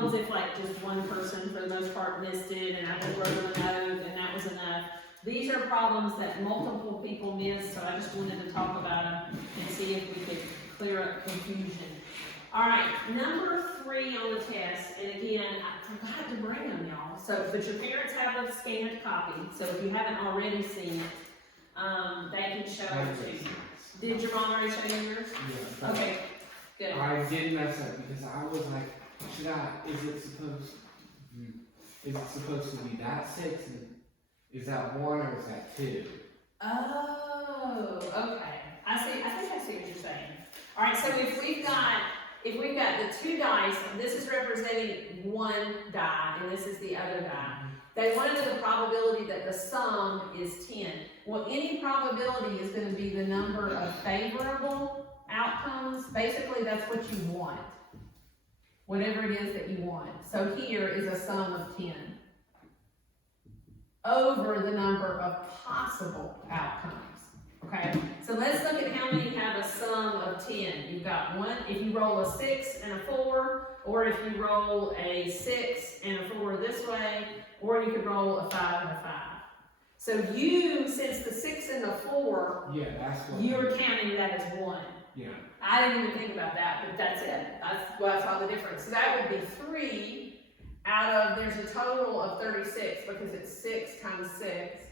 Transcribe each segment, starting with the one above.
problems if like just one person for the most part missed it and I just wrote them a note and that was enough. These are problems that multiple people miss, so I just wanted to talk about them and see if we could clear up confusion. All right, number 3 on the test, and again, I forgot to bring them, y'all. So, but your parents have a scanned copy, so if you haven't already seen it, they can show it to you. Did your mom already show you yours? Yeah. Okay, good. I did mess up because I was like, is it supposed to be that 6? And is that 1 or is that 2? Oh, okay. I think I see what you're saying. All right, so if we've got the 2 dice, and this is representing 1 die, and this is the other die, they want to know the probability that the sum is 10. Well, any probability is going to be the number of favorable outcomes. Basically, that's what you want. Whatever it is that you want. So here is a sum of 10 over the number of possible outcomes. Okay, so let's look at how many have a sum of 10. You've got 1, if you roll a 6 and a 4, or if you roll a 6 and a 4 this way, or you could roll a 5 and a 5. So you, since the 6 and the 4, yeah, that's what you're counting that as 1. Yeah. I didn't even think about that, but that's it. That's all the difference. So that would be 3 out of, there's a total of 36 because it's 6 times 6.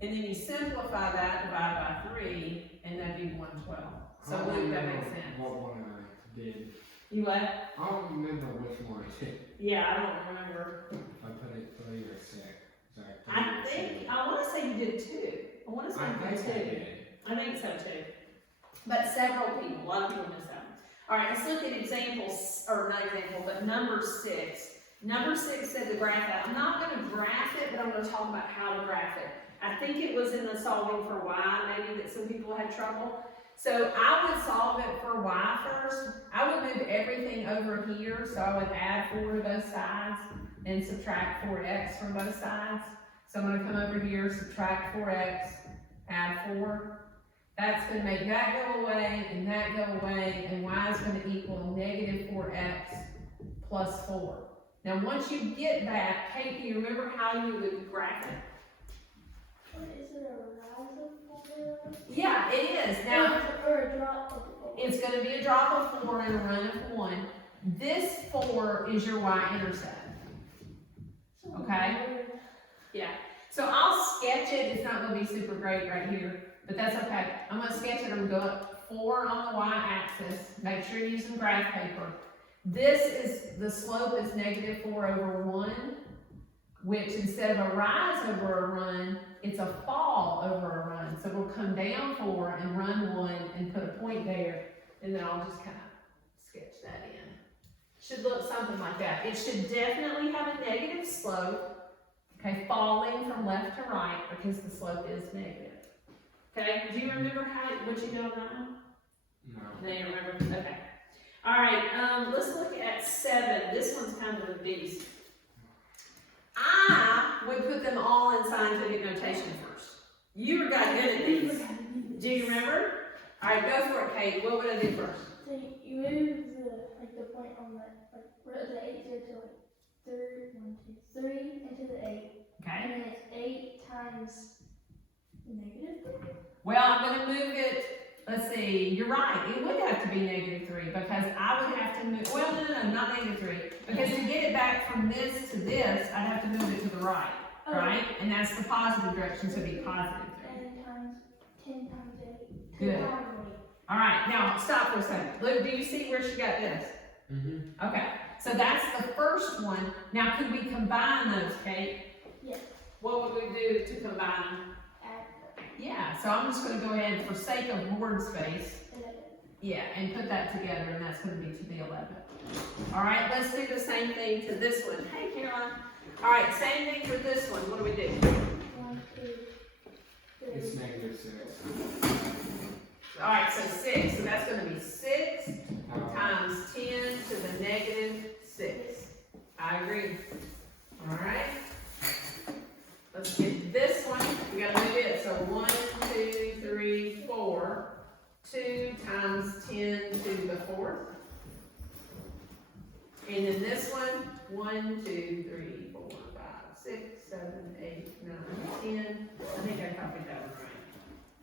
And then you simplify that, divide by 3, and that'd be 112. So Luke, that makes sense. What one I did. You what? I don't remember which one I did. Yeah, I don't remember. If I put it 3 or 6. I want to say you did 2. I want to say you did 2. I did. I think so too. But several people, a lot of people miss that. All right, let's look at examples, or not example, but number 6. Number 6 said to graph that. I'm not going to graph it, but I'm going to talk about how to graph it. I think it was in the solving for y, maybe that some people had trouble. So I would solve it for y first. I would move everything over here, so I would add 4 to both sides and subtract 4x from both sides. So I'm going to come over here, subtract 4x, add 4. That's going to make that go away, and that go away, and y is going to equal negative 4x plus 4. Now once you get that, Kate, do you remember how you would graph it? Is it a rise of 4? Yeah, it is. Now, or a drop of 4? it's going to be a drop of 4 and a run of 1. This 4 is your y-intercept. Okay? Yeah. So I'll sketch it. It's not going to be super great right here, but that's okay. I'm going to sketch it. I'm going to go up 4 on the y-axis. Make sure you're using graph paper. This is, the slope is negative 4 over 1, which instead of a rise over a run, it's a fall over a run. So we'll come down 4 and run 1 and put a point there, and then I'll just kind of sketch that in. Should look something like that. It should definitely have a negative slope, okay, falling from left to right because the slope is negative. Okay, do you remember what you did on that one? No. No, you remember? Okay. All right, let's look at 7. This one's kind of a beast. I would put them all in scientific notation first. You got good at these. Do you remember? All right, go for it, Kate. What would I do first? So you move the point on the 8 to like 3 into the 8. Okay. And then it's 8 times negative 3. Well, I'm going to move it. Let's see. You're right. It would have to be negative 3 because I would have to move. Well, no, not negative 3. Because to get it back from this to this, I'd have to move it to the right. Oh. Right? And that's the positive direction, so it'd be positive 3. And times 10 times 8. Good. 10 times All right. Now, stop for a second. Luke, do you see where she got this? Mm-hmm. Okay. So that's the first one. Now, could we combine those, Kate? Yes. What would we do to combine them? Yeah, so I'm just going to go ahead, for sake of word space, 11. yeah, and put that together, and that's going to be to the 11. All right, let's do the same thing to this one. Hey, Caroline. All right, same thing for this one. What do we do? 1, 2, 3. It's negative 6. All right, so 6. So that's going to be 6 times 10 to the negative 6. I agree. All right. Let's get this one. We got to move it. So 1, 2, 3, 4. 2 times 10 to the 4th. And then this one, 1, 2, 3, 4, 5, 6, 7, 8, 9, 10. I think I copied that one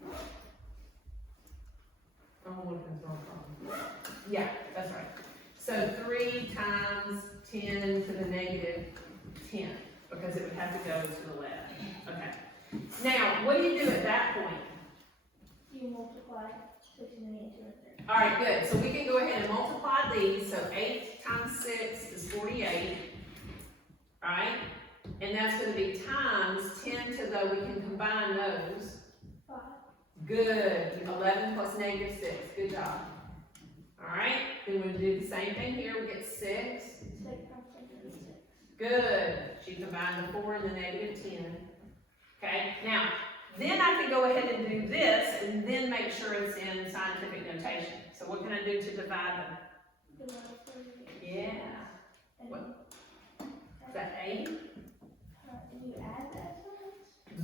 right. I'm looking for a problem. Yeah, that's right. So 3 times 10 to the negative 10, because it would have to go to the left. Okay. Now, what do you do at that point? You multiply 6 and then 8 to the 3rd. All right, good. So we can go ahead and multiply these. So 8 times 6 is 48, right? And that's going to be times 10 to the, we can combine those. 5. Good. 11 plus negative 6. Good job. All right. Then we do the same thing here. We get 6. 6 times 10 to the 6. Good. She combined the 4 and the negative 10. Okay. Now, then I can go ahead and do this and then make sure it's in scientific notation. So what can I do to divide them? Divide 3. Yeah. And What? Is that 8? you add that to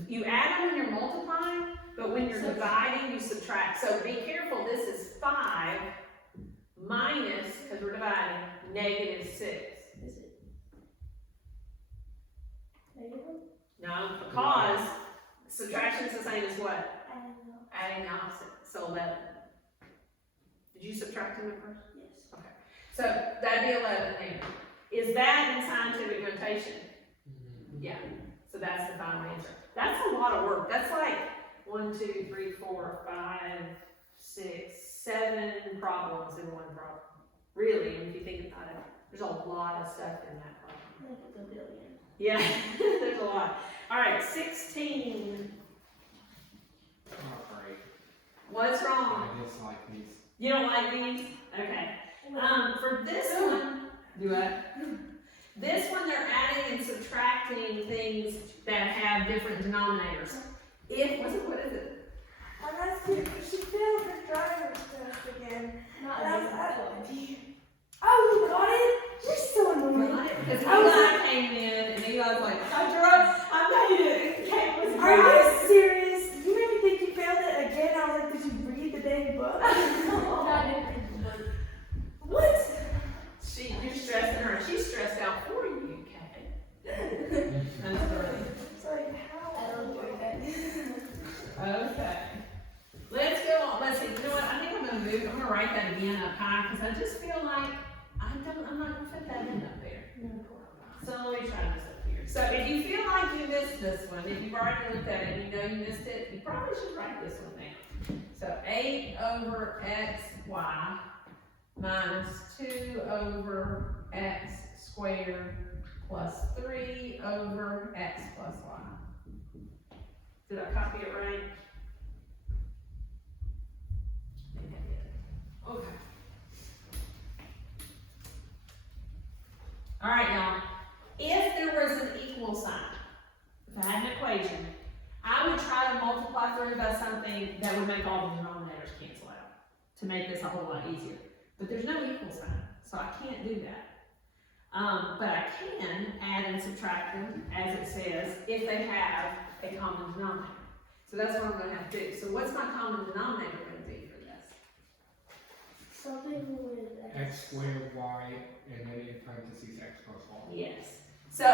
it? You add them when you're multiplying, but when you're dividing, you subtract. So be careful, this is 5 minus, because we're dividing, negative 6. Is it negative? No, because subtraction is the same as what? I don't know. Adding the opposite, so 11. Did you subtract them at first? Yes. Okay. So that'd be 11 there. Is that in scientific notation? Yeah. So that's the final answer. That's a lot of work. That's like 1, 2, 3, 4, 5, 6, 7 problems in one problem. Really, if you think about it, there's a lot of stuff in that problem. I think it's a billion. Yeah, there's a lot. All right, 16. Not great. What's wrong? I dislike these. You don't like these? Okay. For this one, do what? This one, they're adding and subtracting things that have different denominators. What is it? I'm asking if she failed her driver's test again. Not And I was negative. oh, you got it? You're so annoying. Because Eli came in and Eli's like, I made it. Kate was Are right. you serious? You made me think you failed it again. I was like, did you read the dang book? Not negative. What? You're stressing her. She's stressed out for you, Kate. That's great. It's like, how? I don't like that. Okay. Let's go on. Let's see. You know what? I think I'm going to write that again up high because I just feel like I'm not going to fit that in up there. So let me try this up here. So if you feel like you missed this one, if you've already looked at it and you know you missed it, you probably should write this one down. So 8 over xy minus 2 over x squared plus 3 over x plus y. Did I copy it right? I think I did. Okay. All right, y'all. If there was an equal sign, if I had an equation, I would try to multiply through by something that would make all the denominators cancel out to make this a whole lot easier. But there's no equal sign, so I can't do that. But I can add and subtract them, as it says, if they have a common denominator. So that's what I'm going to have to do. So what's my common denominator going to be for this? Something with X squared y and then in parentheses x plus y. Yes. So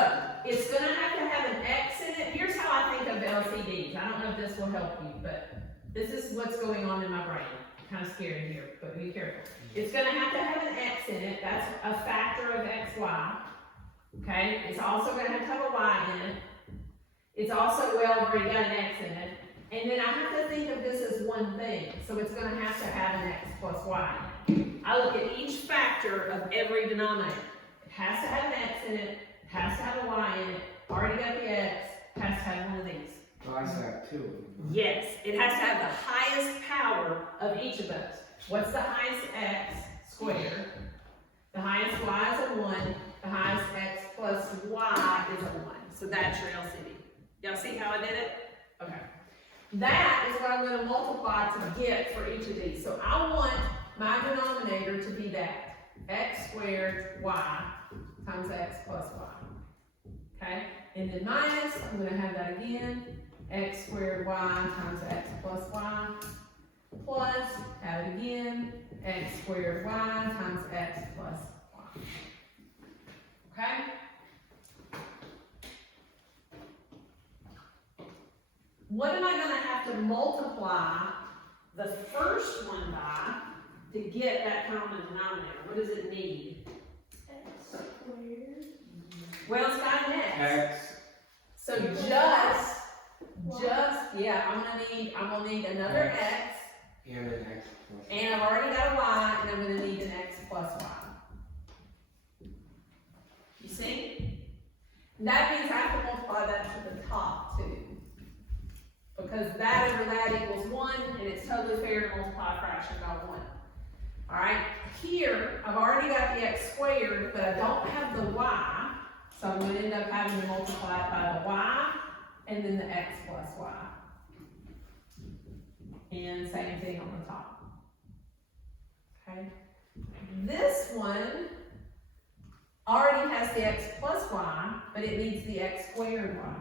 it's going to have an x in it. Here's how I think of LCDs. I don't know if this will help you, but this is what's going on in my brain. Kind of scary here, but be careful. It's going to have an x in it. That's a factor of xy. Okay? It's also going to have a y in it. It's also, well, I've already got an x in it. And then I have to think of this as one thing. So it's going to have an x plus y. I look at each factor of every denominator. It has to have an x in it. It has to have a y in it. Already got the x. Has to have one of these. So I have 2 of them. Yes, it has to have the highest power of each of those. What's the highest x squared? The highest y is a 1. The highest x plus y is a 1. So that's your LCD. Y'all see how I did it? Okay. That is what I'm going to multiply to get for each of these. So I want my denominator to be that. X squared y times x plus y. Okay? And then minus, I'm going to have that again. X squared y times x plus y. Plus, have it again. X squared y times x plus y. Okay? What am I gonna have to multiply the first one by to get that common denominator? What does it need? X squared. Well, it's got an X. X, So yeah, I'm gonna need another X, and an X plus. and I've already got a Y, and I'm gonna need an X plus Y. You see? That means I have to multiply that to the top too. Because that over that equals 1, and it's totally fair to multiply a fraction by 1. Alright, here, I've already got the X squared, but I don't have the Y, so I'm going to end up having to multiply it by the Y, and then the X plus Y. And same thing on the top. Okay, this one already has the X plus Y, but it needs the X squared Y.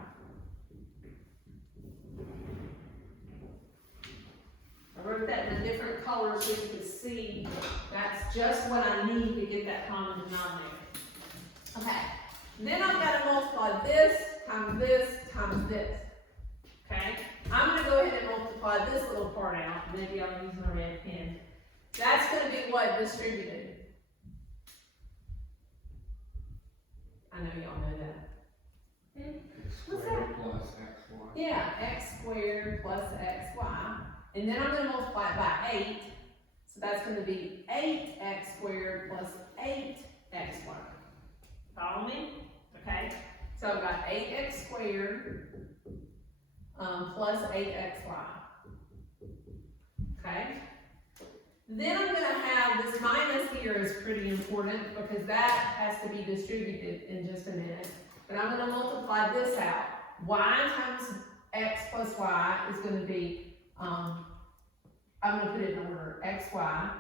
I wrote that in a different color so you can see that's just what I need to get that common denominator. Okay, then I've got to multiply this times this times this. Okay, I'm going to go ahead and multiply this little part out. Maybe I'll use my red pen. That's going to be what distributed. I know y'all know that. X What's squared that? plus XY. Yeah, x squared plus xy. And then I'm going to multiply it by 8. So that's going to be 8x squared plus 8xy. Follow me? Okay. So I've got 8x squared plus 8xy. Okay. Then I'm going to have this minus here is pretty important because that has to be distributed in just a minute. But I'm going to multiply this out. Y times x plus y is going to be I'm going to put it in order, xy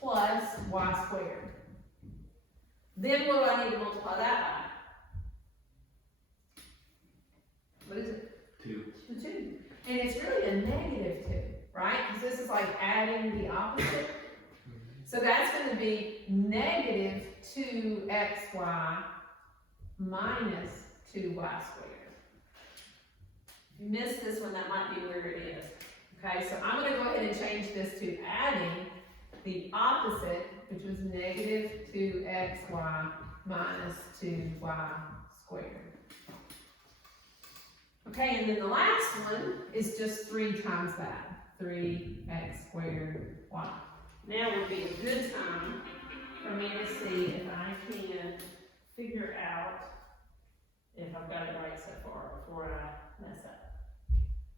plus y squared. Then what do I need to multiply that by? What is it? 2. The 2. And it's really a negative 2, right? Because this is like adding the opposite. So that's going to be negative 2xy minus 2y squared. If you missed this one, that might be where it is. Okay, so I'm going to go ahead and change this to adding the opposite, which was negative 2xy minus 2y squared. Okay, and then the last one is just 3 times that, 3x squared y. Now would be a good time for me to see if I can figure out if I've got it right so far before I mess up.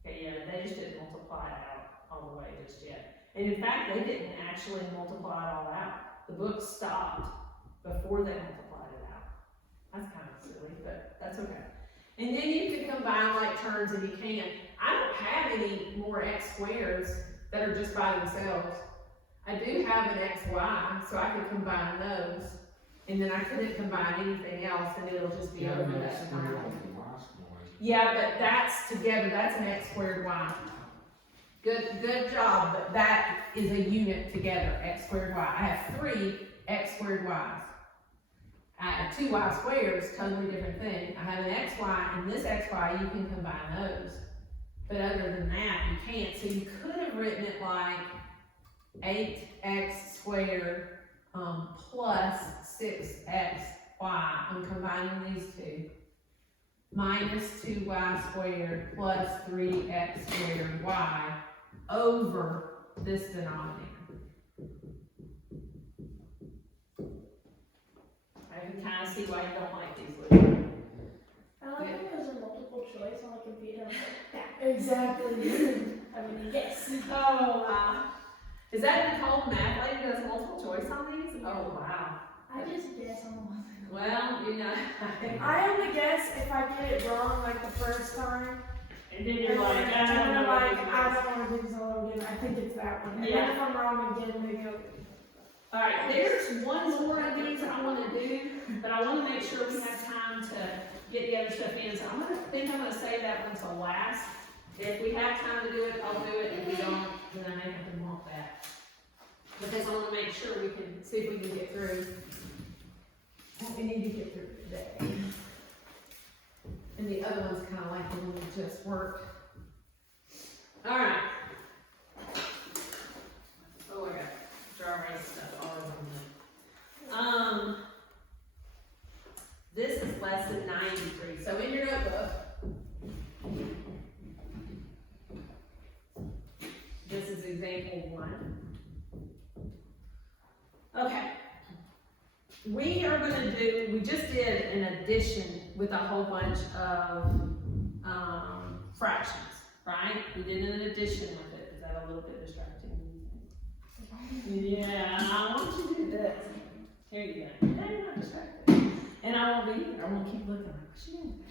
Okay, yeah, they just didn't multiply it out all the way just yet. And in fact, they didn't actually multiply it all out. The book stopped before they multiplied it out. That's kind of silly, but that's okay. And then you can combine like terms if you can. I don't have any more x squares that are just by themselves. I do have an xy, so I could combine those. And then I couldn't combine anything else, and it'll just be over that amount. Yeah, but that's together, that's an x squared y. Good job, but that is a unit together, x squared y. I have 3 x squared y's. I have 2 y squares, totally different thing. I have an xy, and this xy, you can combine those. But other than that, you can't. So you could have written it like 8x squared plus 6xy. I'm combining these two. Minus 2y squared plus 3x squared y over this denominator. I can kind of see why you don't like these little. I like when there's a multiple choice on the computer. Exactly. I mean, yes. Oh, wow. Is that Nicole Math Lady does multiple choice on these? Oh, wow. I just guess on the one. Well, you know. I only guess if I get it wrong like the first time. And then you're like, and I then don't I'm know like, what I don't want to do this all over again. I think it's that one. And Yeah. then if I'm wrong again, maybe I'll. Alright, there's one more of these I want to do, but I want to make sure we have time to get the other stuff in. So I'm gonna save that one till last. If we have time to do it, I'll do it. If we don't, then I may have to mark that. Because I want to make sure we can see if we can get through what we need to just work. All right. Oh, I got dry erase stuff all over me. This is less than 93. So in your notebook, this is example 1. Okay. We just did an addition with a whole bunch of fractions, right? We did an addition with it. Is that a little bit distracting? Yeah, I want you to do this. Here you go. Now you're not distracted. And I won't be either. I won't keep looking like she.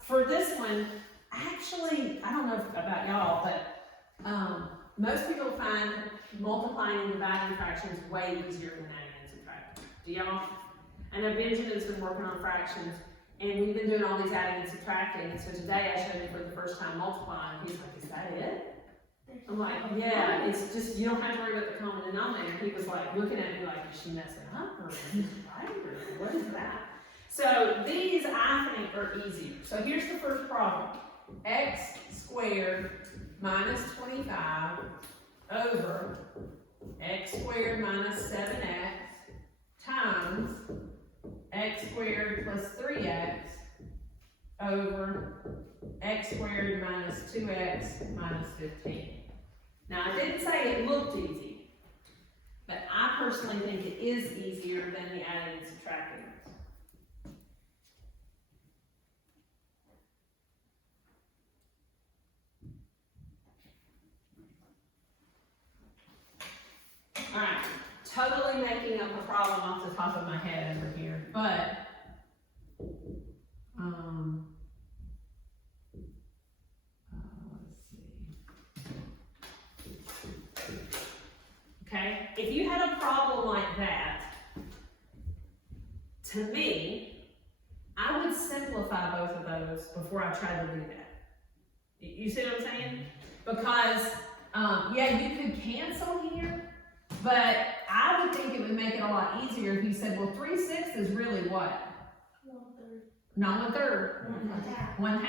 For this one, actually, I don't know about y'all, but most people find multiplying and dividing fractions way easier than adding and subtracting. Do y'all? I know Benjamin's been working on fractions, and we've been doing all these adding and subtracting, and so today I showed him for the first time multiplying. He's like, is that it? I'm like, yeah, it's just, you don't have to worry about the common denominator. He was like, looking at me like, is she messing up, or is this right, or what is that? So these, I think, are easier. So here's the first problem. X squared minus 25 over x squared minus 7x times x squared plus 3x over x squared minus 2x minus 15. Now, I didn't say it looked easy, but I personally think it is easier than the adding and subtracting. Alright, totally making up a problem off the top of my head over here, but let's see. Okay, if you had a problem like that, to me, I would simplify both of those before I try to do that. You see what I'm saying? Because, yeah, you could cancel here, but I would think it would make it a lot easier if you said, well, 3/6 is really what? 1/3. Not 1/3. 1/2,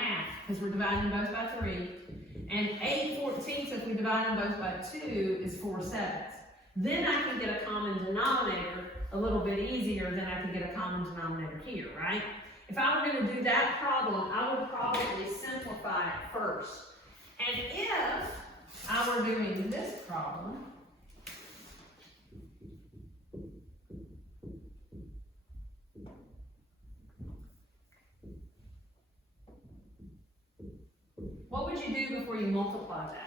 because we're dividing both by 3. And 8/14, if we divide them both by 2, is 4/7. Then I can get a common denominator a little bit easier than I can get a common denominator here, right? If I were going to do that problem, I would probably simplify it first. And if I were doing this problem, what would you do before you multiply that?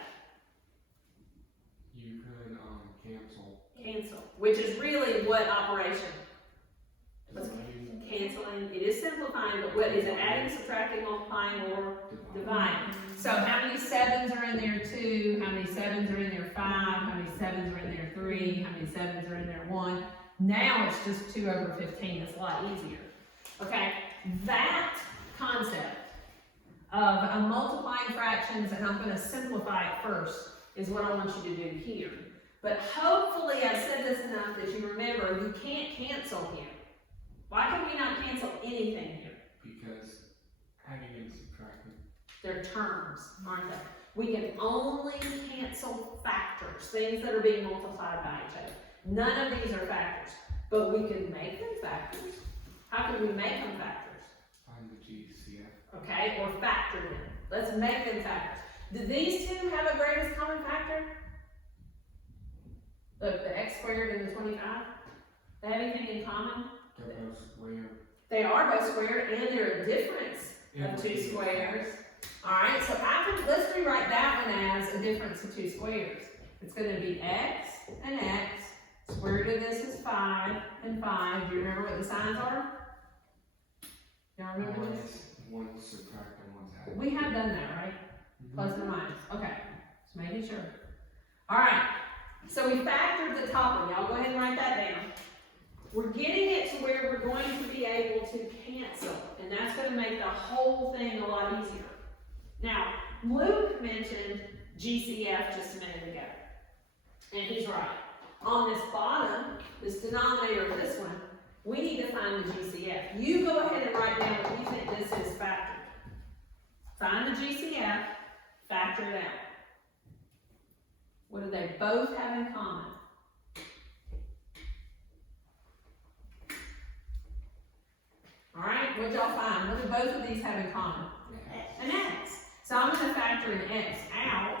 You could cancel. Cancel, which is really what operation? What's canceling? It is simplifying, but what is it? Adding, subtracting, multiplying, or dividing. So how many 7s are in there? 2. How many 7s are in there? 5. How many 7s are in there? 3. How many 7s are in there? 1. Now it's just 2 over 15. It's a lot easier. Okay, that concept of multiplying fractions, and I'm going to simplify it first, is what I want you to do here. But hopefully I said this enough that you remember you can't cancel here. Why can we not cancel anything here? Because adding and subtracting. They're terms, aren't they? We can only cancel factors, things that are being multiplied by each other. None of these are factors, but we can make them factors. How can we make them factors? Find the GCF. Okay, or factor them. Let's make them factors. Do these two have a greatest common factor? The x squared and the 25? They have anything in common? They're both squared. They are both squared, and they're a difference of 2 squares. Alright, so let's rewrite that one as a difference of 2 squares. It's going to be x and x. Square root of this is 5 and 5. Do you remember what the signs are? Y'all remember this? One's subtracting, one's adding. We have done that, right? Plus and minus. Okay, just making sure. Alright, so we factored the top one. Y'all go ahead and write that down. We're getting it to where we're going to be able to cancel, and that's going to make the whole thing a lot easier. Now, Luke mentioned GCF just a minute ago, and he's right. On this bottom, this denominator of this one, we need to find the GCF. You go ahead and write down what you think this is factored. find the GCF, factor it out. What do they both have in common? All right, what y'all find? What do both of these have in common? An x. So I'm going to factor an x out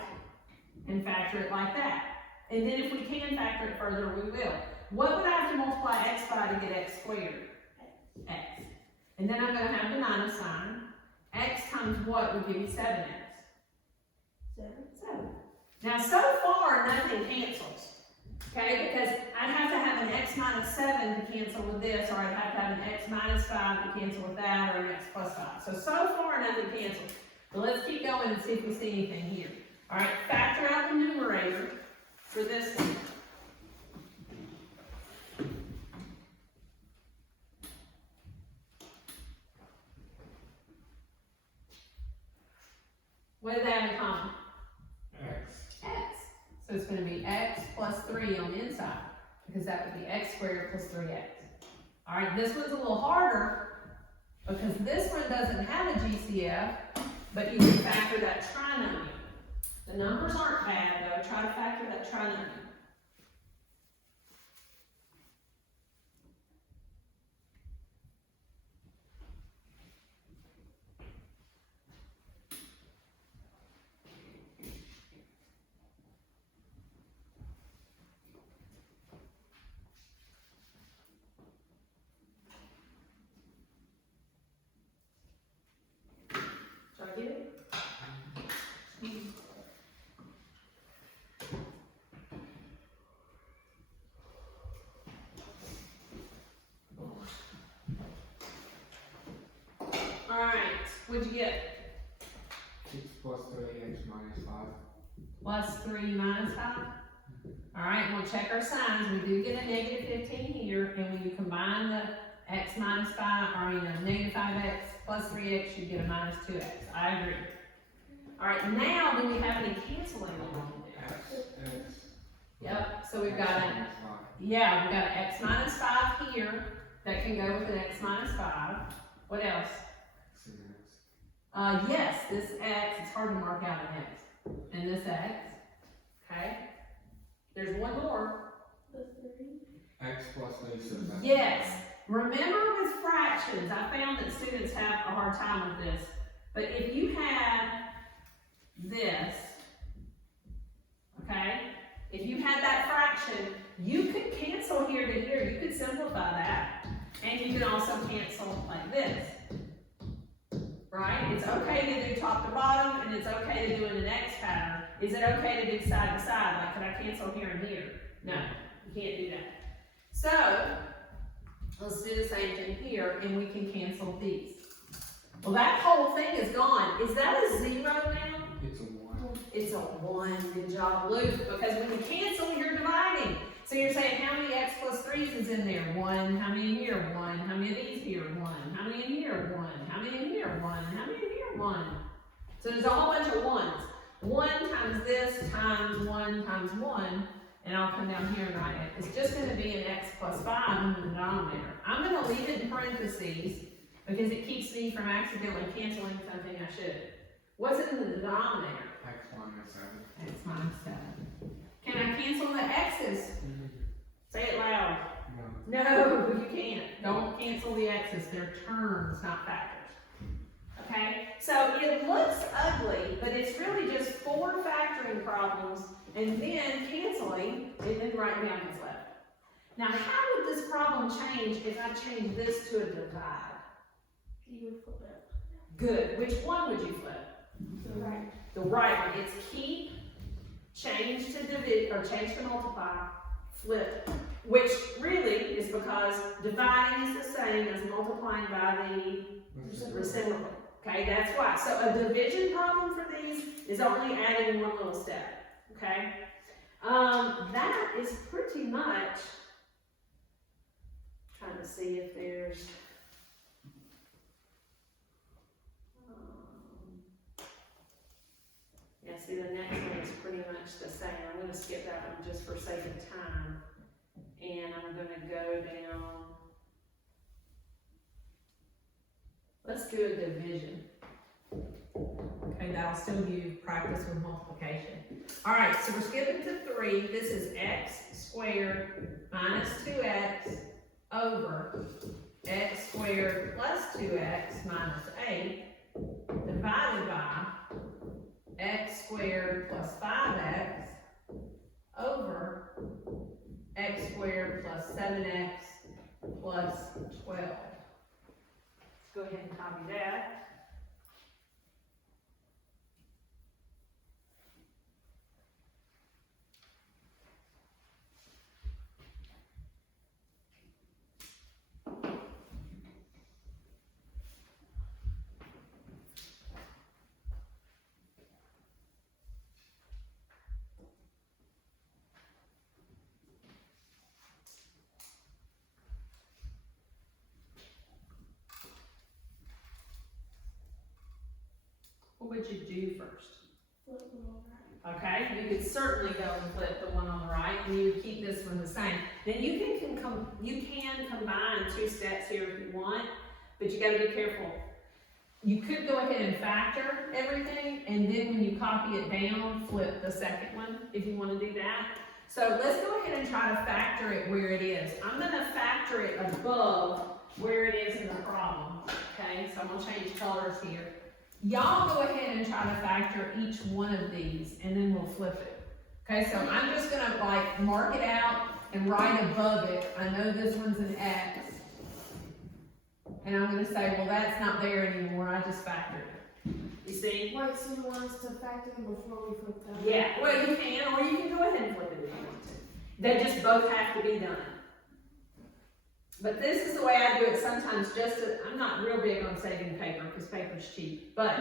and factor it like that. And then if we can factor it further, we will. What would I have to multiply x by to get x squared? X. And then I'm going to have the minus sign. X times what would give you 7x? 7. Now so far, nothing cancels. Okay, because I'd have to have an x minus 7 to cancel with this, or I'd have to have an x minus 5 to cancel with that, or an x plus 5. So far, nothing cancels. But let's keep going and see if we see anything here. All right, factor out the numerator for this one. What do they have in common? X. X. So it's going to be x plus 3 on the inside, because that would be x squared plus 3x. All right, this one's a little harder, because this one doesn't have a GCF, but you can factor that trinomial. The numbers aren't bad, though. Try to factor that trinomial. Shall I get it? All right, what'd you get? 6 plus 3x minus 5. Plus 3 minus 5. All right, we'll check our signs. We do get a negative 15 here, and when you combine the x minus 5, or negative 5x plus 3x, you get a minus 2x. I agree. All right, now do we have any canceling on there? X. Yep, so we've got X an, minus 5. yeah, we've got an x minus 5 here that can go with an x minus 5. What else? X and X. Yes, this x, it's hard to mark out an x. And this x, okay? There's one more. The 3. X plus 3, so that's Yes. Remember with fractions, I found that students have a hard time with this. But if you had this, okay? If you had that fraction, you could cancel here to here. You could simplify that. And you can also cancel like this. Right? It's okay to do top to bottom, and it's okay to do in an X pattern. Is it okay to do side to side? Like, could I cancel here and here? No, you can't do that. So, let's do the same thing here, and we can cancel these. Well, that whole thing is gone. Is that a 0 now? It's a 1. It's a 1. Good job, Luke. Because when you cancel, you're dividing. So you're saying, how many x plus 3s is in there? 1. How many in here? 1. How many of these here? 1. How many in here? 1. How many in here? 1. How many in here? 1. So there's a whole bunch of 1s. 1 times this times 1 times 1. And I'll come down here and write it. It's just going to be an x plus 5 in the denominator. I'm going to leave it in parentheses because it keeps me from accidentally canceling something I shouldn't. What's in the denominator? X minus 7. X minus 7. Can I cancel the x's? Say it loud. No. No, you can't. Don't cancel the x's. They're terms, not factors. Okay? So it looks ugly, but it's really just 4 factoring problems and then canceling and then writing down what's left. Now, how would this problem change if I change this to a divide? You would flip it. Good. Which one would you flip? The right. The right one. It's keep, change to divide, or change to multiply, flip. Which really is because dividing is the same as multiplying by the reciprocal. Okay, that's why. So a division problem for these is only adding one little step. Okay? That is pretty much, trying to see if there's, yeah, see the next one is pretty much the same. I'm going to skip that one just for sake of time. And I'm going to go down, let's do a division. Okay, that'll still give you practice with multiplication. All right, so we're skipping to 3. This is x squared minus 2x over x squared plus 2x minus 8 divided by x squared plus 5x over x squared plus 7x plus 12. Let's go ahead and copy that. What would you do first? Flip them over. Okay, you could certainly go and flip the one on the right, and you would keep this one the same. Then you can combine 2 steps here if you want, but you gotta be careful. You could go ahead and factor everything, and then when you copy it down, flip the second one, if you wanna do that. So let's go ahead and try to factor it where it is. I'm gonna factor it above where it is in the problem, okay? So I'm gonna change colors here. Y'all go ahead and try to factor each one of these, and then we'll flip it. Okay, so I'm just gonna like mark it out and write above it. I know this one's an X. And I'm gonna say, well, that's not there anymore, I just factored it. You see? Wait, so you want us to factor them before we flip them? Yeah, well, you can, or you can go ahead and flip it if you want to. They just both have to be done. But this is the way I do it sometimes, I'm not real big on saving paper, because paper's cheap, but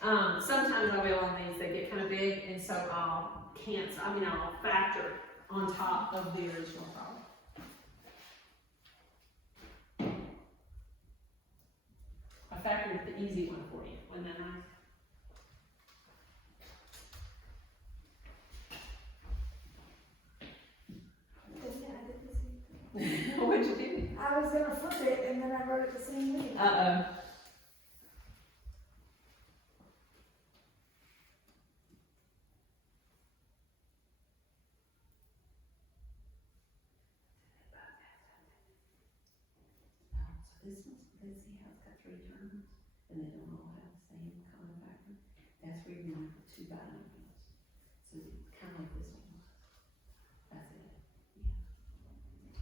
sometimes I will on these, they get kind of big, and so I'll factor on top of the original problem. I factored the easy one for you, wasn't that nice? Yeah, I did the same thing. What'd you do? I was gonna flip it and then I wrote it the same way. Uh-oh. This one's, let's see how it's got 3 terms, and they don't all have the same common factor. That's where you're gonna put 2 binomials. So it's kind of like this one was. That's it. Yeah.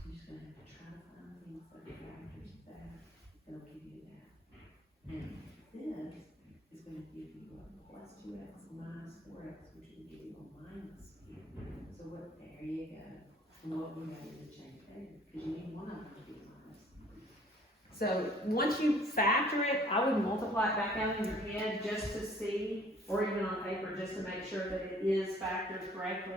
You're just gonna have to try to find things that are factors of that. It'll give you that. And this is gonna give you a plus 2x minus 4x, which will give you a minus here. So what? There you go. And what we gotta do is change there, because you need one of them to be minus. So once you factor it, I would multiply it back out in your head just to see, or even on paper, just to make sure that it is factored correctly.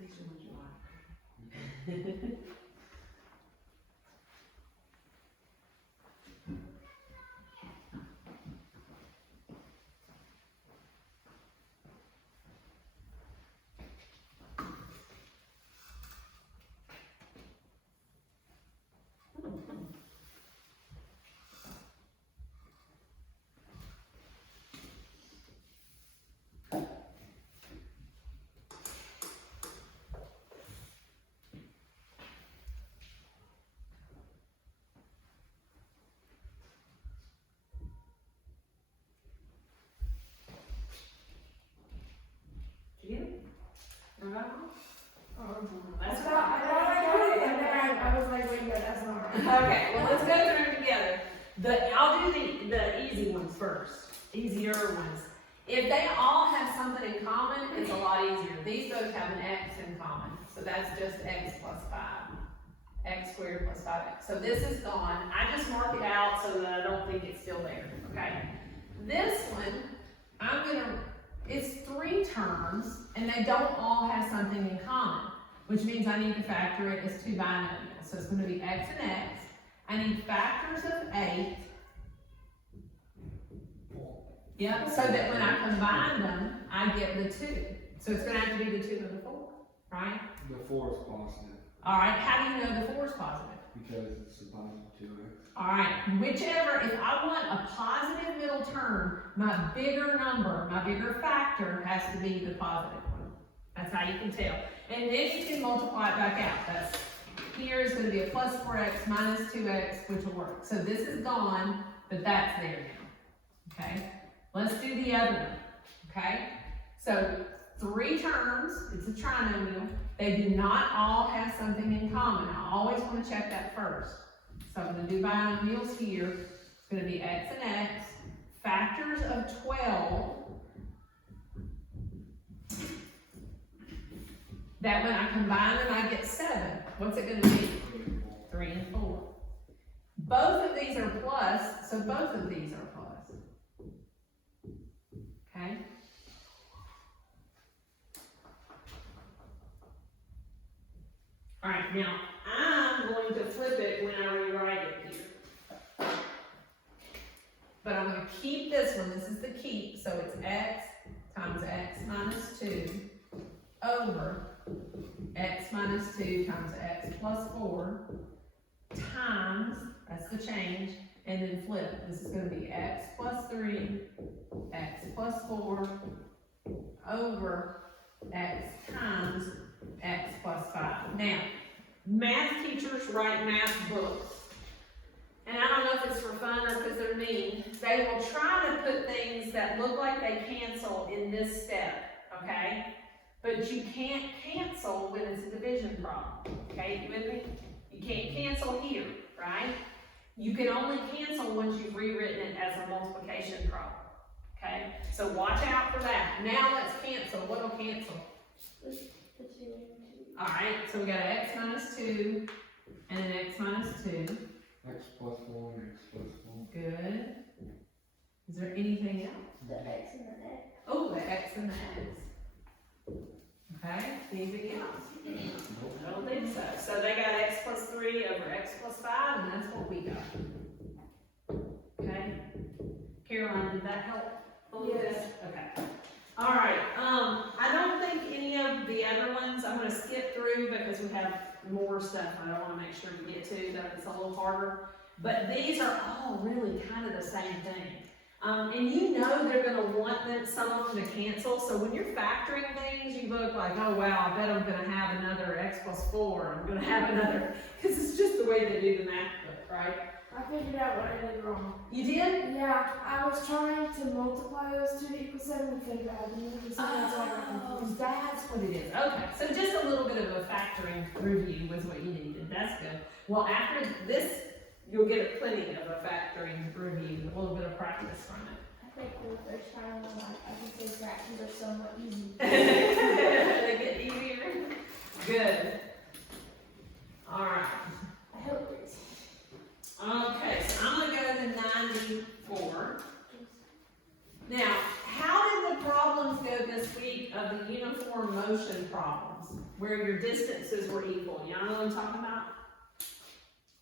These are what you like. That's I thought I got it and then I was like, wait, no, that's not right. Okay, well, let's go through them together. I'll do the easy ones first, easier ones. If they all have something in common, it's a lot easier. These both have an x in common, so that's just x plus 5. X squared plus 5x. So this is gone. I just mark it out so that I don't think it's still there, okay? This one, it's 3 terms, and they don't all have something in common, which means I need to factor it as 2 binomials. So it's going to be x and x. I need factors of 8. Yep, so that when I combine them, I get the 2. So it's gonna have to be the 2 and the 4, right? The 4 is positive, All right, how do you know the 4 is positive? because it's a positive 2x. All right, whichever, if I want a positive middle term, my bigger number, my bigger factor has to be the positive one. That's how you can tell. And then you can multiply it back out. That's, here is gonna be a plus 4x minus 2x, which will work. So this is gone, but that's there now, okay? Let's do the other one, okay? So 3 terms, it's a trinomial. They do not all have something in common. I always want to check that first. So I'm going to do binomials here. It's going to be x and x. Factors of 12. That when I combine them, I get 7. What's it going to be? 3 and 4. Both of these are plus, so both of these are plus. Okay? All right, now I'm going to flip it when I rewrite it here. But I'm going to keep this one. This is the keep. So it's x times x minus 2 over x minus 2 times x plus 4 times, that's the change, and then flip. This is going to be x plus 3, x plus 4 over x times x plus 5. Now, math teachers write math books. And I don't know if it's for fun or because they're mean. They will try to put things that look like they cancel in this step, okay? But you can't cancel when it's a division problem, okay? You with me? You can't cancel here, right? You can only cancel once you've rewritten it as a multiplication problem, okay? So watch out for that. Now let's cancel. What will cancel? The 2 and 2. All right, so we got x minus 2 and an x minus 2. X plus 4 and x plus 4. Good. Is there anything else? The x and the x. Oh, the x and the x. Okay, anything else? I don't think so. So they got x plus 3 over x plus 5, and that's what we got. Okay? Caroline, did that help a little bit? Yes. Okay. All right, I don't think any of the other ones, I'm gonna skip through because we have more stuff I wanna make sure to get to, that it's a little harder. But these are all really kind of the same thing. And you know they're gonna want some of them to cancel, so when you're factoring things, you look like, oh wow, I bet I'm gonna have another x plus 4, I'm gonna have another, because it's just the way they do the math book, right? I figured out what I did wrong. You did? Yeah, I was trying to multiply those 2 to equal 7 and figure out the number, so that's why I got confused. That's what it is. Okay, so just a little bit of a factoring review was what you needed. That's good. Well, after this, you'll get plenty of a factoring review, a little bit of practice from it. I think for the first time in my life, I can say fractions are somewhat easy. They get easier. Good. All right. I hope it's. Okay, so I'm gonna go to 94. Now, how did the problems go this week of the uniform motion problems, where your distances were equal? Y'all know what I'm talking about?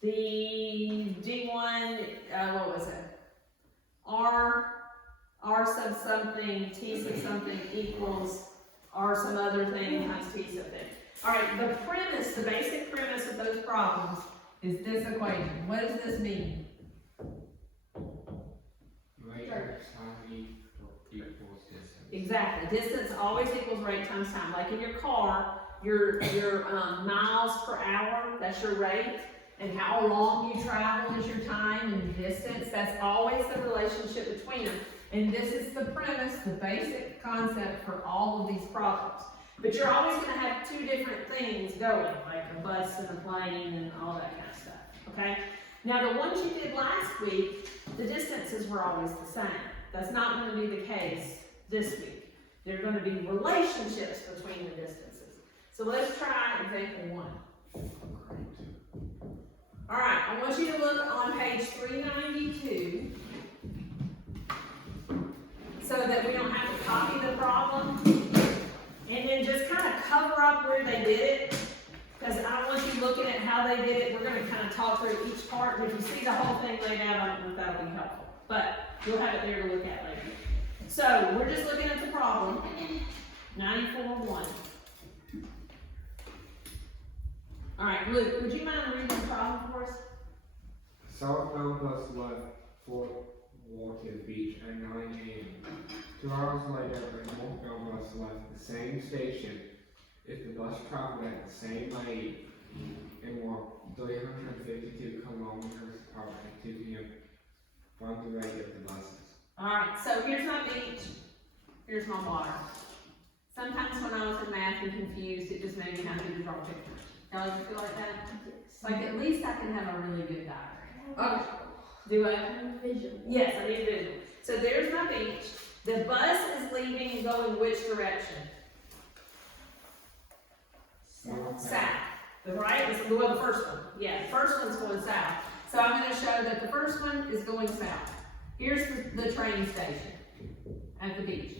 The D1, what was it? R sub something, T sub something equals R some other thing times T something. All right, the premise, the basic premise of those problems is this equation. What does this mean? Rate x times equals distance. Exactly. Distance always equals rate times time. Like in your car, your miles per hour, that's your rate. And how long you travel is your time, and distance, that's always the relationship between them. And this is the premise, the basic concept for all of these problems. But you're always going to have 2 different things going, like a bus and a plane and all that kind of stuff, okay? Now the ones you did last week, the distances were always the same. That's not going to be the case this week. There are going to be relationships between the distances. So let's try example 1. All right, I want you to look on page 392 so that we don't have to copy the problem. And then just kind of cover up where they did it, because I don't want you looking at how they did it. We're going to kind of talk through each part. And if you see the whole thing laid out, I don't know if that'll be helpful. But you'll have it there to look at later. So we're just looking at the problem. 94.1. All right, Luke, would you mind reading the problem for us? Southbound bus left Fort Walk to the beach at 9 a.m. 2 hours later, a northbound bus left the same station. If the bus traveled at the same rate and walked 352 kilometers per hour at 2 p.m., find the rate of the buses. All right, so here's my beach, here's my water. Sometimes when I was in math and confused, it just made me happy to draw pictures. Y'all ever feel like that? Yes. Like at least I can have a really good diagram. Okay. Do I? Visual. Yes, I need visual. So there's my beach. The bus is leaving and going which direction? South. The right is well, the first one. Yeah, the first one's going south. So I'm going to show that the first one is going south. Here's the train station at the beach.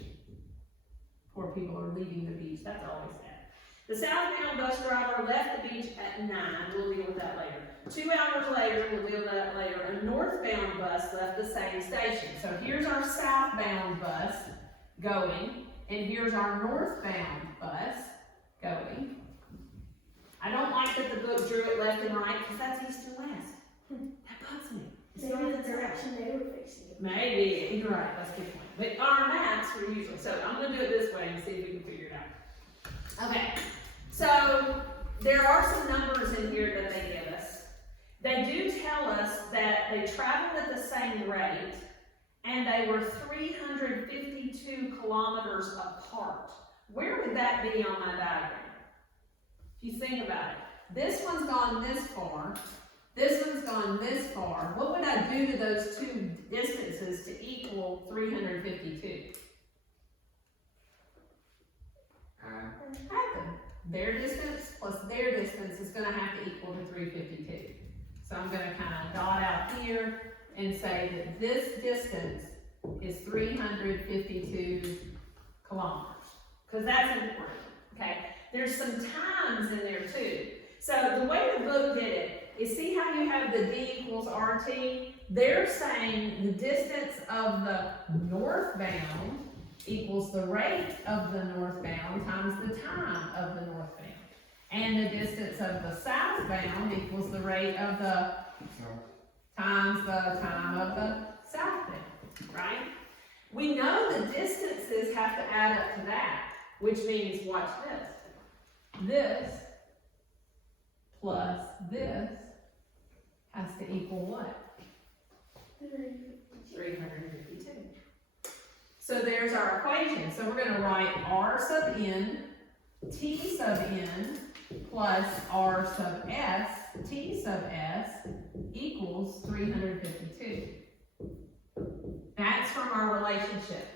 Poor people are leaving the beach. That's always sad. The southbound bus driver left the beach at 9. We'll deal with that later. 2 hours later, we'll deal with that later. A northbound bus left the same station. So here's our southbound bus going, and here's our northbound bus going. I don't like that the book drew it left and right because that's east and west. That bugs me. It's Maybe not the direction they were fixing it. Maybe, you're right, that's a good point. But our maps were usually, so I'm gonna do it this way and see if we can figure it out. Okay, so there are some numbers in here that they give us. They do tell us that they traveled at the same rate and they were 352 kilometers apart. Where would that be on my diagram? If you think about it, this one's gone this far, this one's gone this far. What would I do to those two distances to equal 352? Add them. Their distance plus their distance is going to have to equal to 352. So I'm going to kind of dot out here and say that this distance is 352 kilometers. Because that's important, okay? There's some times in there too. So the way the book did it is, see how you have the D equals RT? They're saying the distance of the northbound equals the rate of the northbound times the time of the northbound. And the distance of the southbound equals the rate of the times the time of the southbound, right? We know the distances have to add up to that, which means, watch this. This plus this has to equal what? 352. So there's our equation. So we're going to write R sub n, T sub n, plus R sub s, T sub s, equals 352. That's from our relationship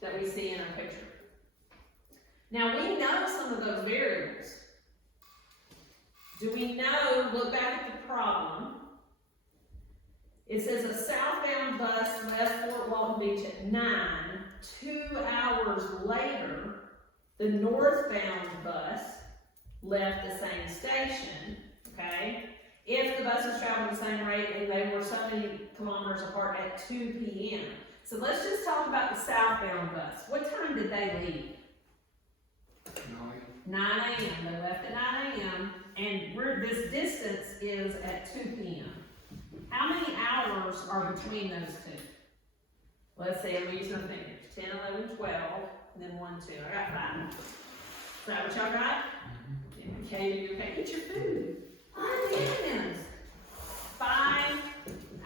that we see in our picture. Now we know some of those variables. Do we know, look back at the problem. It says a southbound bus left Fort Walton Beach at 9. 2 hours later, the northbound bus left the same station, okay? If the buses traveled the same rate and they were so many kilometers apart at 2 p.m. So let's just talk about the southbound bus. What time did they leave? 9 a.m. They left at 9 a.m. and this distance is at 2 p.m. How many hours are between those two? Let's say I'm using my fingers. 10, 11, 12, and then 1, 2. I got 5. Is that what y'all got? Okay, you're okay. Eat your food. Oh, goodness. 5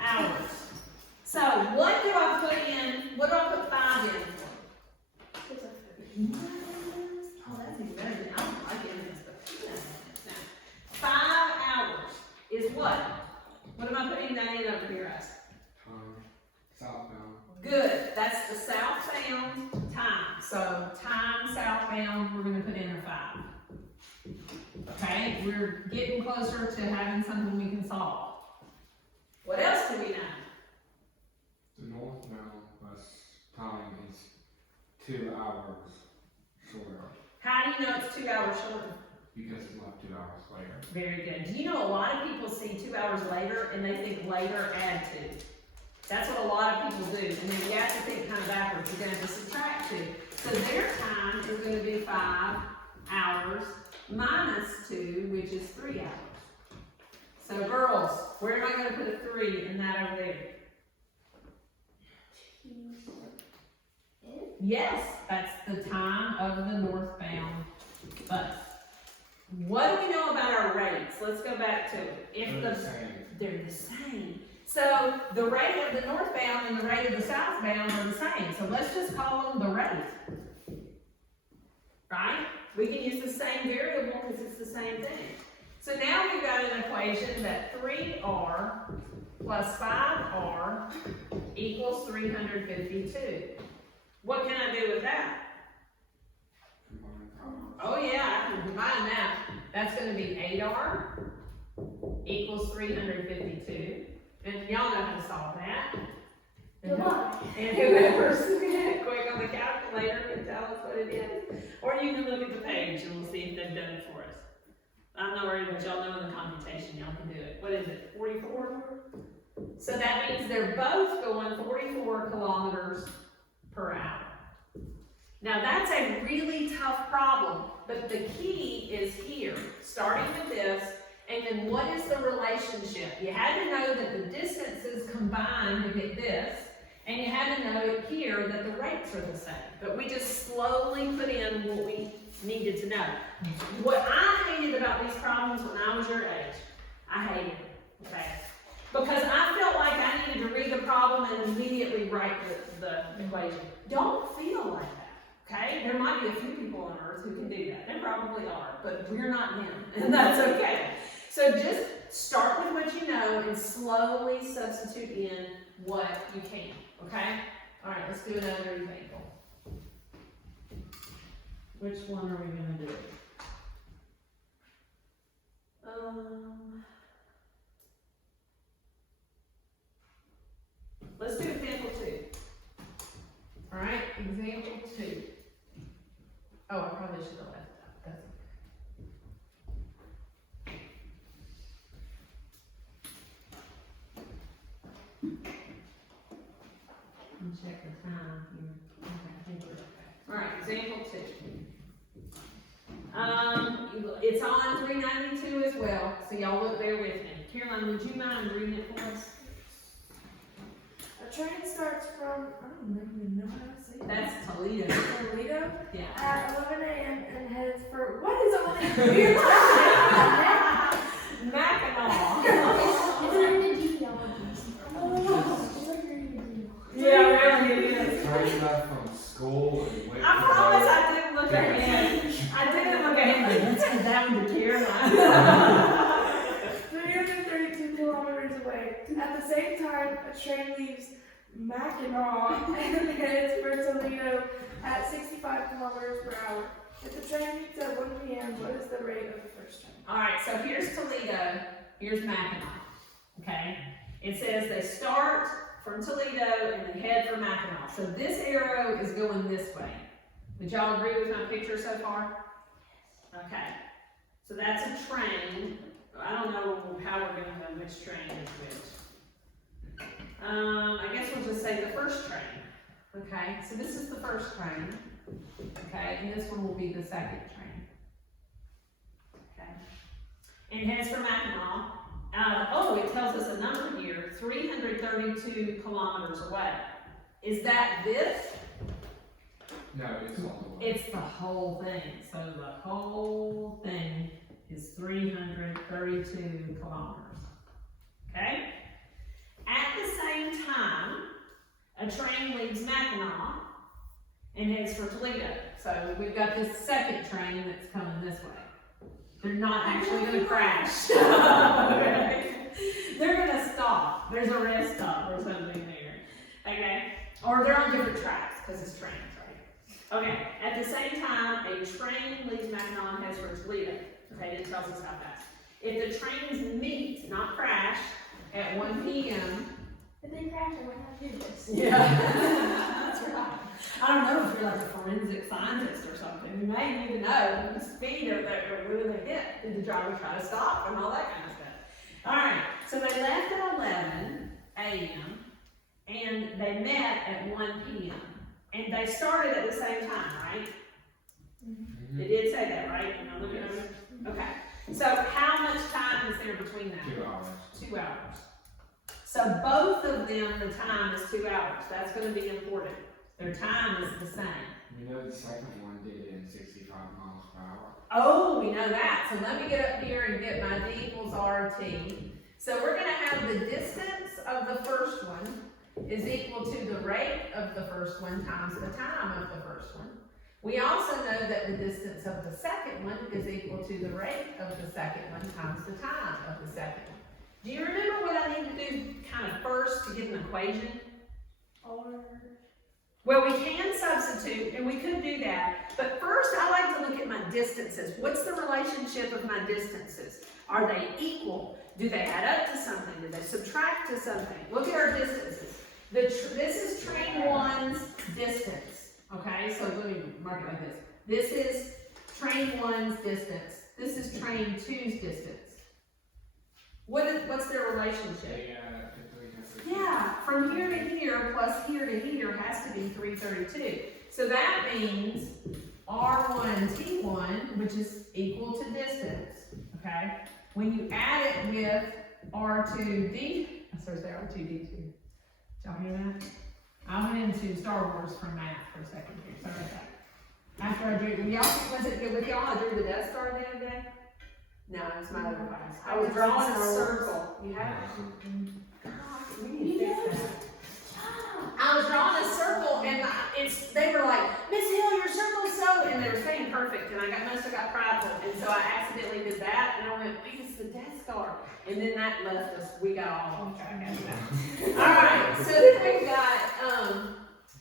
hours. So what do I put in? What do I put 5 in for? Oh, that's even better. I don't like it, but 5 hours is what? What am I putting that in over here as? Southbound. Good. That's the southbound time. So time southbound, we're going to put in a 5. Okay, we're getting closer to having something we can solve. What else do we know? The northbound bus time is 2 hours shorter How do you know it's 2 hours shorter? because it left 2 hours later. Very good. Do you know a lot of people see 2 hours later and they think later add 2? That's what a lot of people do, and then you have to think kind of backwards. You're gonna have to subtract 2. So their time is gonna be 5 hours minus 2, which is 3 hours. So girls, where am I gonna put a 3 in that over there? Yes, that's the time of the northbound bus. What do we know about our rates? Let's go back to it. They're the same. So the rate of the northbound and the rate of the southbound are the same. So let's just call them the rate. Right? We can use the same variable because it's the same thing. So now we've got an equation that 3r plus 5r equals 352. What can I do with that? Oh yeah, I can combine that. That's going to be 8r equals 352. And y'all know how to solve that. And whoever's quick on the calculator can tell us what it is. Or you can look at the page and we'll see if they've done it for us. I'm not worried, but y'all know in the computation, y'all can do it. What is it, 44? So that means they're both going 44 kilometers per hour. Now that's a really tough problem, but the key is here, starting with this, and then what is the relationship? You had to know that the distances combine to get this, and you had to know here that the rates are the same. But we just slowly put in what we needed to know. What I hated about these problems when I was your age, I hated it, okay? Because I felt like I needed to read the problem and immediately write the equation. Don't feel like that, okay? There might be a few people on earth who can do that. There probably are, but we're not them, and that's okay. So just start with what you know and slowly substitute in what you can, okay? All right, let's do another example. Which one are we gonna do? Let's do example 2. All right, example 2. Oh, I probably should have left that. That's okay. Let me check the time here. Okay, I think we're okay. All right, example 2. It's on 392 as well, so y'all look there with me. Caroline, would you mind reading it for us? A train starts from, I don't even know how to say that. That's Toledo. Toledo Yeah. at 11 a.m. and heads for, what is all these weird times? Mackinac. It's like the genealogies. It's like reading the genealogy. Yeah, really it is. Train left from school and went I to promise work. I didn't look ahead. I didn't look ahead. Let's go down to Caroline. 332 kilometers away. At the same time, a train leaves Mackinac and heads for Toledo at 65 kilometers per hour. If the train meets at 1 p.m., what is the rate of the first train? All right, so here's Toledo, here's Mackinac, okay? It says they start from Toledo and then head for Mackinac. So this arrow is going this way. Would y'all agree with my picture so far? Okay, so that's a train. I don't know how we're going to know which train is which. I guess we'll just say the first train. Okay, so this is the first train. Okay, and this one will be the second train. Okay, and it heads for Mackinac. It tells us a number here, 332 kilometers away. Is that this? No, it's all the way. It's the whole thing. So the whole thing is 332 kilometers. Okay? At the same time, a train leaves Mackinac and heads for Toledo. So we've got this second train that's coming this way. They're not actually going to crash. They're going to stop. There's a rest stop or something there. Okay? Or they're on different tracks because it's trains, right? Okay. At the same time, a train leaves Mackinac and heads for Toledo. Okay, it tells us how fast. If the trains meet, not crash, at 1 p.m. If they crash, I might not do this. Yeah, that's right. I don't know if you're like a forensic scientist or something. You may need to know the speed of that, or where they hit. Did the driver try to stop and all that kind of stuff? All right, so they left at 11 a.m. and they met at 1 p.m. And they started at the same time, right? It did say that, right? Am I looking at it? Okay. So how much time is there between that? 2 hours. 2 hours. So both of them, the time is 2 hours. That's going to be important. Their time is the same. We know the second one did it in 65 miles per hour. Oh, we know that. So let me get up here and get my D equals RT. So we're going to have the distance of the first one is equal to the rate of the first one times the time of the first one. We also know that the distance of the second one is equal to the rate of the second one times the time of the second one. Do you remember what I need to do kind of first to get an equation? Well, we can substitute, and we could do that, but first I like to look at my distances. What's the relationship of my distances? Are they equal? Do they add up to something? Do they subtract to something? Look at our distances. This is train 1's distance, okay? So let me mark it like this. This is train 1's distance. This is train 2's distance. What's their relationship? Yeah, from here to here plus here to here has to be 332. So that means R1T1, which is equal to distance, okay? When you add it with R2D, I started to say R2D2. Did y'all hear that? I went into Star Wars from math for a second here, sorry about that. After I drew, was it good with y'all? I drew the Death Star the other day? No, it was my other class. I was drawing a circle. You have it? We need to fix that. I was drawing a circle, and they were like, Miss Hill, your circle's so, and they were saying perfect, and I must have got prideful, and so I accidentally did that, and I went, it's the Death Star, and then that left us, we got all off track after that. Alright, so then we've got,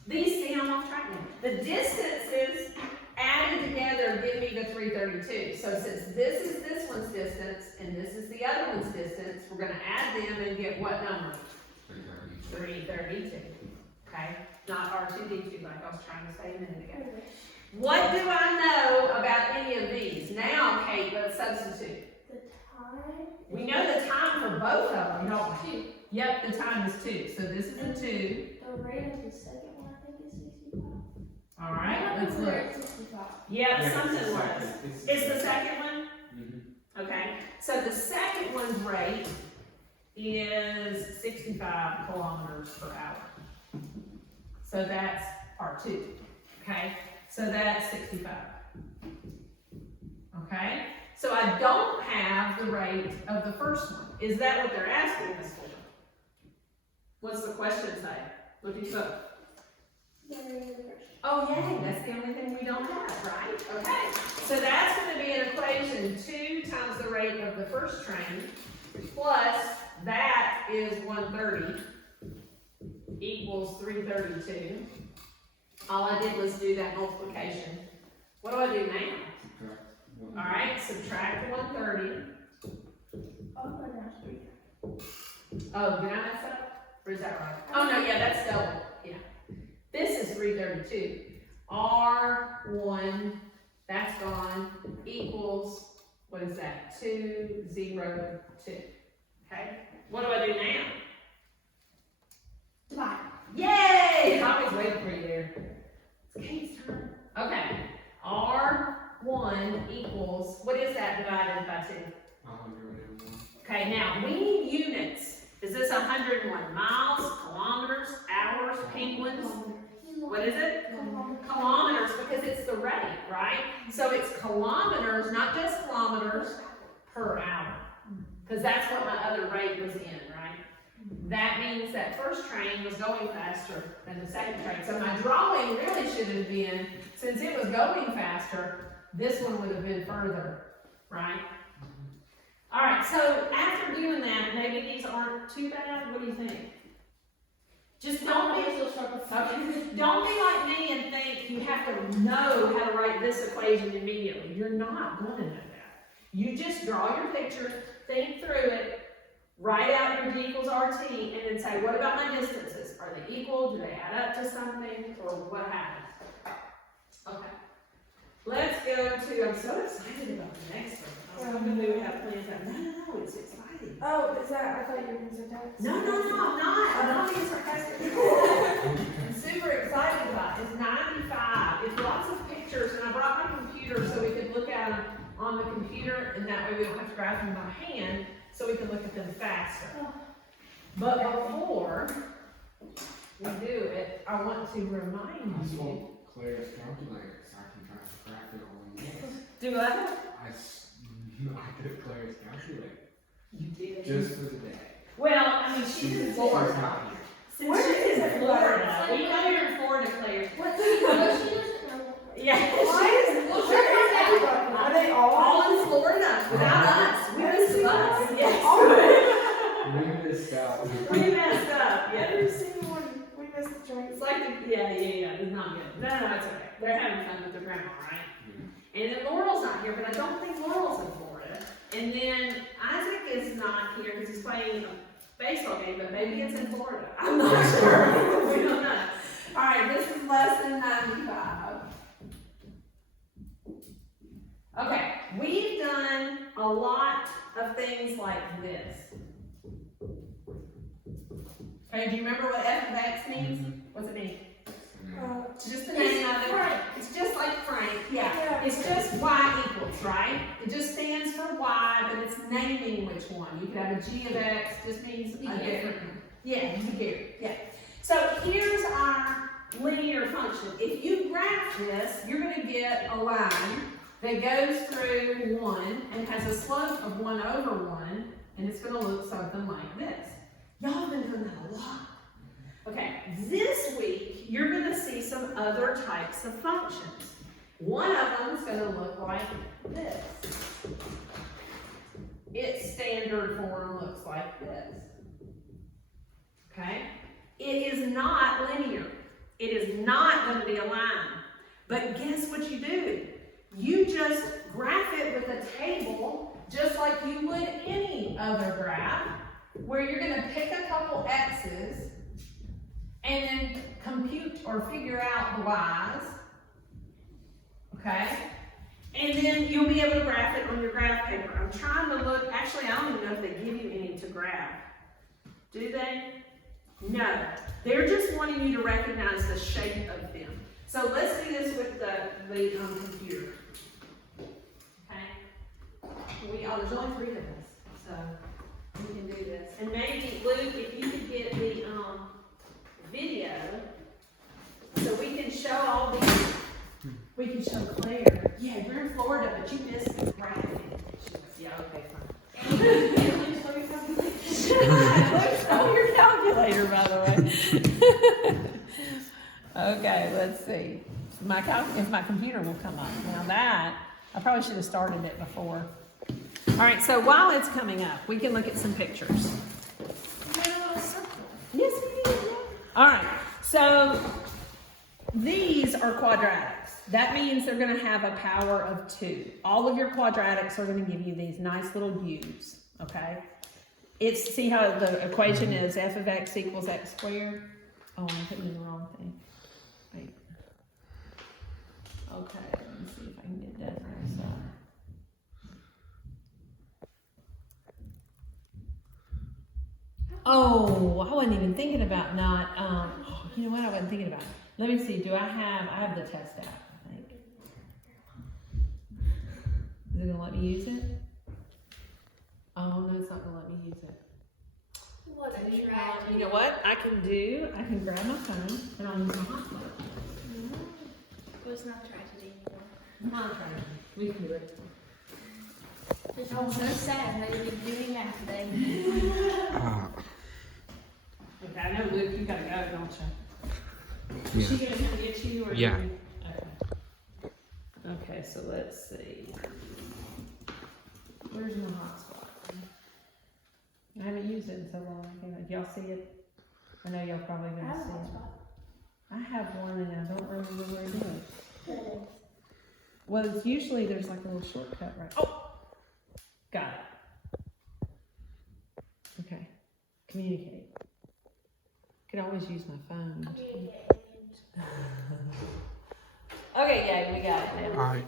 these, see, I'm off track now. The distances added together give me the 332, so since this is this one's distance, and this is the other one's distance, we're gonna add them and get what number? 332, okay? Not R2D2 like I was trying to say a minute ago. What do I know about any of these? Now, Kate, let's substitute. The time. We know the time for both of them, don't we? 2. Yep, the time is 2, so this is a 2. The rate of the second one, I think, is 65. All right, let's look. 65. Yeah, something was. It's the second one? Mm-hmm. Okay, so the second one's rate is 65 kilometers per hour. So that's R2, okay? So that's 65. Okay, so I don't have the rate of the first one. Is that what they're asking us for? What's the question say? Look at your book. The rate of the first. Oh yay, that's the only thing we don't have, right? Okay, so that's going to be an equation 2 times the rate of the first train plus that is 130 equals 332. All I did was do that multiplication. What do I do now? All right, subtract 130. Oh, no, that's 3. Oh, did I mess up? Or is that right? Oh no, yeah, that's double. Yeah. This is 332. R1, that's gone, equals, what is that? 202. Okay? What do I do now? Divide. Yay! I was waiting for you there. It's Kate's turn. Okay. R1 equals, what is that divided by 2? 101. Okay, now we need units. Is this 101 miles, kilometers, hours, penguins? What is it? Kilometers, because it's the rate, right? So it's kilometers, not just kilometers, per hour. Because that's what my other rate was in, right? That means that first train was going faster than the second train. So my drawing really should have been, since it was going faster, this one would have been further, right? All right, so after doing that, maybe these aren't too bad. What do you think? Just don't be like me and think you have to know how to write this equation immediately. You're not going to know that. You just draw your picture, think through it, write out your D equals RT, and then say, what about my distances? Are they equal? Do they add up to something? Or what happens? Okay. Let's go to, I'm so excited about the next one. I was hoping we would have plans out. No, it's exciting. Oh, is that, I thought you were going to say that. No, I'm not. not being sarcastic. I'm super excited about it. It's 95. It's lots of pictures, and I brought my computer so we could look at them on the computer, and that way we don't have to grab them by hand, so we can look at them faster. But before we do it, I want to remind I just you. want Claire's calculator so I can try to crack it all in this. Do what? I did Claire's calculator. You did. Just for the day. Well, I mean, she's in Florida. not here. Since she's in Florida. We know you're in Florida, Claire. What she doesn't know. Yeah. Are they All in Florida without us. We missed the bus. Yes. We missed out. We messed up. Yeah. Every single one, we missed the train. It's like, yeah. It's not good. No, it's okay. They're having fun with their grandma, right? And then Laurel's not here, but I don't think Laurel's in Florida. And then Isaac is not here because he's playing a baseball game, but maybe it's in Florida. I'm not sure. We don't know. All right, this is lesson 95. Okay, we've done a lot of things like this. Okay, do you remember what f of x means? What's it mean? It's just the name of it. It's just like Frank. Yeah. It's just y equals, right? It just stands for y, but it's naming which one. You could have a g of x, just means a different one. Yeah, Gary. Yeah. So here's our linear function. If you graph this, you're going to get a line that goes through 1 and has a slope of 1 over 1, and it's going to look something like this. Y'all have been doing that a lot. Okay, this week, you're going to see some other types of functions. One of them is going to look like this. Its standard form looks like this. Okay? It is not linear. It is not going to be a line. But guess what you do? You just graph it with a table, just like you would any other graph, where you're going to pick a couple x's and then compute or figure out the y's, okay? And then you'll be able to graph it on your graph paper. I'm trying to look, actually I don't even know if they give you any to graph. Do they? No. They're just wanting you to recognize the shape of them. So let's do this with the computer. Okay? There's only 3 of us, so we can do this. And maybe, Luke, if you could get the video, so we can show all these. We can show Claire. Yeah, you're in Florida, but you missed the graphic. Yeah, okay, fine. Luke stole your calculator, by the way. Okay, let's see. If my computer will come up. Now that, I probably should have started it before. All right, so while it's coming up, we can look at some pictures. Yes, we did. Yeah. All right, so these are quadratics. That means they're going to have a power of 2. All of your quadratics are going to give you these nice little u's, okay? See how the equation is f of x equals x squared? Oh, I'm putting in the wrong thing. Wait. Okay, let me see if I can get that right side. Oh, I wasn't even thinking about not, you know what I wasn't thinking about? Let me see, I have the test app, I think. Is it gonna let me use it? Oh, no, it's not gonna let me use it. What a tragedy. You know what I can grab my phone and I'll use my hotspot. It was not tragedy anymore. Not a tragedy, we can do it. It's all so sad that you've been doing that today. Okay, I know Luke, you gotta go, don't you? Yeah. Is she gonna come get you or? Yeah. Okay. Okay, so let's see. Where's my hotspot? I haven't used it in so long. Y'all see it? I know y'all probably I gonna have a see it. hotspot. I have one and I don't remember where it is. There it is. Well, it's usually there's like a little shortcut, right? Oh! Got it. Okay. Communicate. Could always use my phone. Okay, yeah, we got it now. Alright.